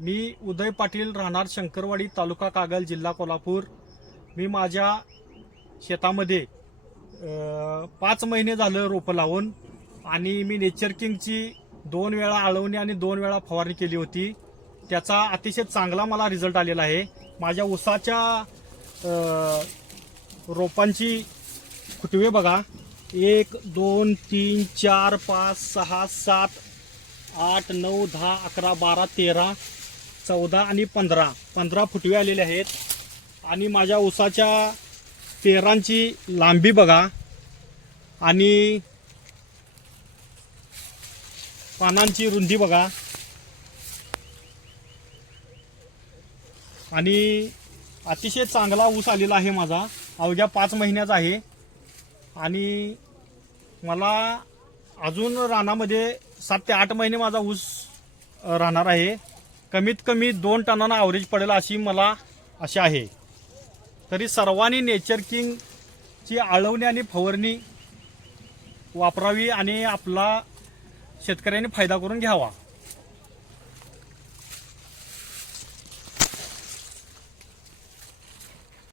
मी उदय पाटील राहणार शंकरवाडी तालुका कागल जिल्हा कोल्हापूर. मी माझ्या शेतामध्ये पाच महिने झालं रोपं लावून आणि मी नेचर किंगची दोन वेळा आळवणी आणि दोन वेळा फवारणी केली होती. त्याचा अतिशय चांगला मला रिझल्ट आलेला आहे. माझ्या ऊसाच्या रोपांची फुटवे बघा. एक दोन तीन चार पाच सहा सात आठ नऊ दहा अकरा बारा तेरा चौदा आणि पंधरा. पंधरा फुटवे आलेले आहेत. आणि माझ्या ऊसाच्या पेरांची लांबी बघा. आणि पानांची रुंदी बघा. आणि अतिशय चांगला ऊस आलेला आहे माझा. अवघ्या पाच महिन्याचा आहे. आणि मला अजून रानामध्ये सात ते आठ महिने माझा ऊस राहणार आहे. कमीत कमी दोन टनांना ॲव्हरेज पडेल अशी मला आशा आहे. तरी सर्वांनी नेचर किंगची आळवणी आणि फवारणी वापरावी आणि आपला शेतकऱ्यांनी फायदा करून घ्यावा.